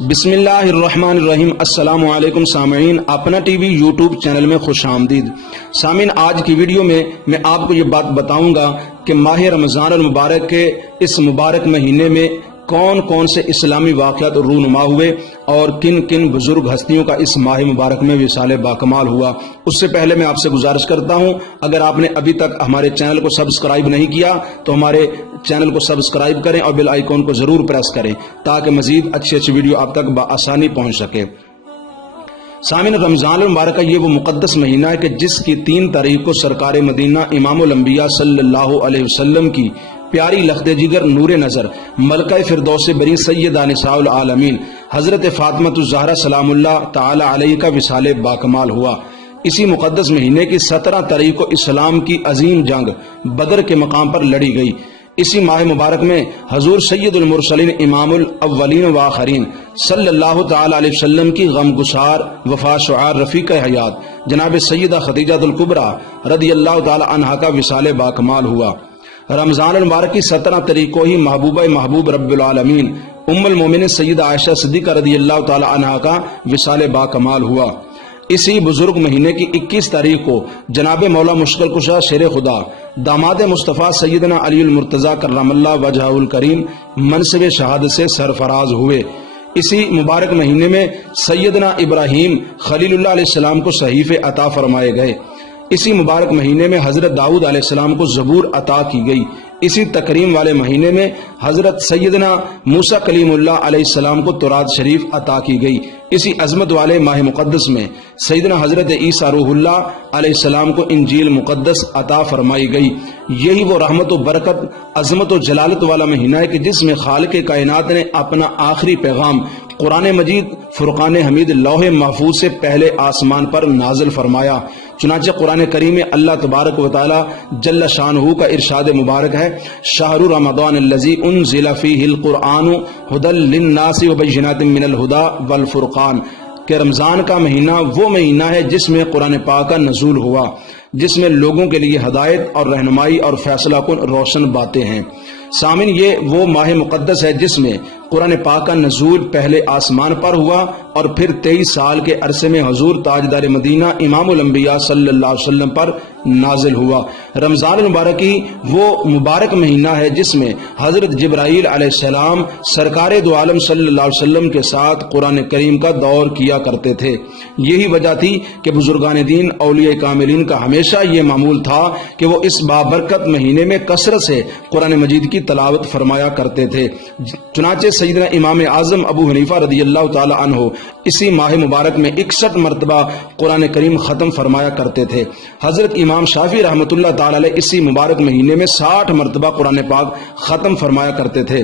بسم اللہ الرحمن الرحیم۔ السلام علیکم سامعین، اپنا ٹی وی یوٹیوب چینل میں خوش آمدید۔ سامعین، آج کی ویڈیو میں آپ کو یہ بات بتاؤں گا کہ ماہ رمضان المبارک کے اس مبارک مہینے میں کون کون سے اسلامی واقعات رونما ہوئے اور کن کن بزرگ ہستیوں کا اس ماہ مبارک میں وصال باکمال ہوا۔ اس سے پہلے میں آپ سے گزارش کرتا ہوں، اگر آپ نے ابھی تک ہمارے چینل کو سبسکرائب نہیں کیا تو ہمارے چینل کو سبسکرائب کریں اور بیل آئیکن کو ضرور پریس کریں تاکہ مزید اچھی ویڈیو آپ تک بآسانی پہنچ سکے۔ سامعین، رمضان المبارک کا یہ وہ مقدس مہینہ ہے کہ جس کی 3 تاریخ کو سرکار مدینہ امام الانبیاء صلی اللہ علیہ وسلم کی پیاری لخت جگر نور نظر ملکہ فردوس بری سیدہ نساء العالمین حضرت فاطمہ الزہرا سلام اللہ تعالی علیہ کا وصال باکمال ہوا۔ اسی مقدس مہینے کی 17 تاریخ کو اسلام کی عظیم جنگ بدر کے مقام پر لڑی گئی۔ اسی ماہ مبارک میں حضور سید المرسلین امام الاولین والآخرین صلی اللہ تعالی علیہ وسلم کی غم گسار وفات شعار رفیق حیات جناب سیدہ خدیجہ الکبریٰ رضی اللہ تعالی عنہا کا وصال باکمال ہوا۔ رمضان المبارک کی 17 تاریخ کو ہی محبوب رب العالمین ام المومنین سیدہ عائشہ صدیقہ رضی اللہ تعالی عنہا کا وصال باکمال ہوا۔ اسی بزرگ مہینے کی 21 تاریخ کو جناب مولا مشکل کشا شیر خدا داماد مصطفیٰ سیدنا علی المرتضیٰ کرم اللہ وجہہ الکریم منصب شہادت سے سرفراز ہوئے۔ اسی مبارک مہینے میں سیدنا ابراہیم خلیل اللہ علیہ السلام کو صحیفے عطا فرمائے گئے۔ اسی مبارک مہینے میں حضرت داؤد علیہ السلام کو زبور عطا کی گئی۔ اسی تکریم والے مہینے میں حضرت سیدنا موسیٰ کلیم اللہ علیہ السلام کو تورات شریف عطا کی گئی۔ اسی عظمت والے ماہ مقدس میں سیدنا حضرت عیسیٰ روح اللہ علیہ السلام کو انجیل مقدس عطا فرمائی گئی۔ یہی وہ رحمت و برکت، عظمت و جلالت والا مہینہ ہے کہ جس میں خالق کائنات نے اپنا آخری پیغام قرآن مجید فرقان حمید لوح محفوظ سے پہلے آسمان پر نازل فرمایا۔ چنانچہ قرآن کریم میں اللہ تبارک و تعالی جل شانہ کا ارشاد مبارک ہے، شہر رمضان الذی انزل فیہ القرآن ھدی للناس وبینات من الھدی والفرقان، کہ رمضان کا مہینہ وہ مہینہ ہے جس میں قرآن پاک کا نزول ہوا، جس میں لوگوں کے لیے ہدایت اور رہنمائی اور فیصلہ کن روشن باتیں ہیں۔ سامن، یہ وہ ماہ مقدس ہے جس میں قرآن پاک کا نزول پہلے آسمان پر ہوا اور پھر 23 سال کے عرصے میں حضور تاجدار مدینہ امام الانبیاء صلی اللہ علیہ وسلم پر نازل ہوا۔ رمضان المبارک کی وہ مبارک مہینہ ہے جس میں حضرت جبرائیل علیہ السلام سرکار دو عالم صلی اللہ علیہ وسلم کے ساتھ قرآن کریم کا دور کیا کرتے تھے۔ یہی وجہ تھی کہ بزرگان دین اولیاء کاملین کا ہمیشہ یہ معمول تھا کہ وہ اس بابرکت مہینے میں کثرت سے قرآن مجید کی تلاوت فرمایا کرتے تھے۔ چنانچہ سیدنا امام اعظم ابو حنیفہ رضی اللہ تعالی عنہ اسی ماہ مبارک میں 61 مرتبہ قرآن کریم ختم فرمایا کرتے تھے۔ حضرت امام شافعی رحمۃ اللہ تعالی علیہ اسی مبارک مہینے میں 60 مرتبہ قرآن پاک ختم فرمایا کرتے تھے۔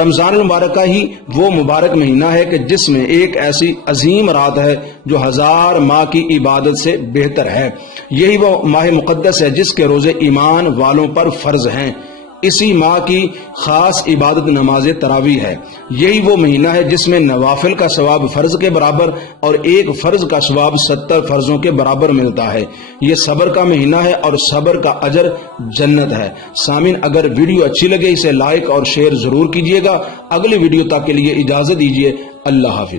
رمضان المبارک کا ہی وہ مبارک مہینہ ہے کہ جس میں ایک ایسی عظیم رات ہے جو 1000 ماہ کی عبادت سے بہتر ہے۔ یہی وہ ماہ مقدس ہے جس کے روزے ایمان والوں پر فرض ہیں۔ اسی ماہ کی خاص عبادت نماز تراویح ہے۔ یہی وہ مہینہ ہے جس میں نوافل کا ثواب فرض کے برابر اور ایک فرض کا ثواب 70 فرضوں کے برابر ملتا ہے۔ یہ صبر کا مہینہ ہے اور صبر کا اجر جنت ہے۔ سامعین، اگر ویڈیو اچھی لگے اسے لائک اور شیئر ضرور کیجیے گا۔ اگلی ویڈیو تک کے لیے اجازت دیجیے۔ اللہ حافظ۔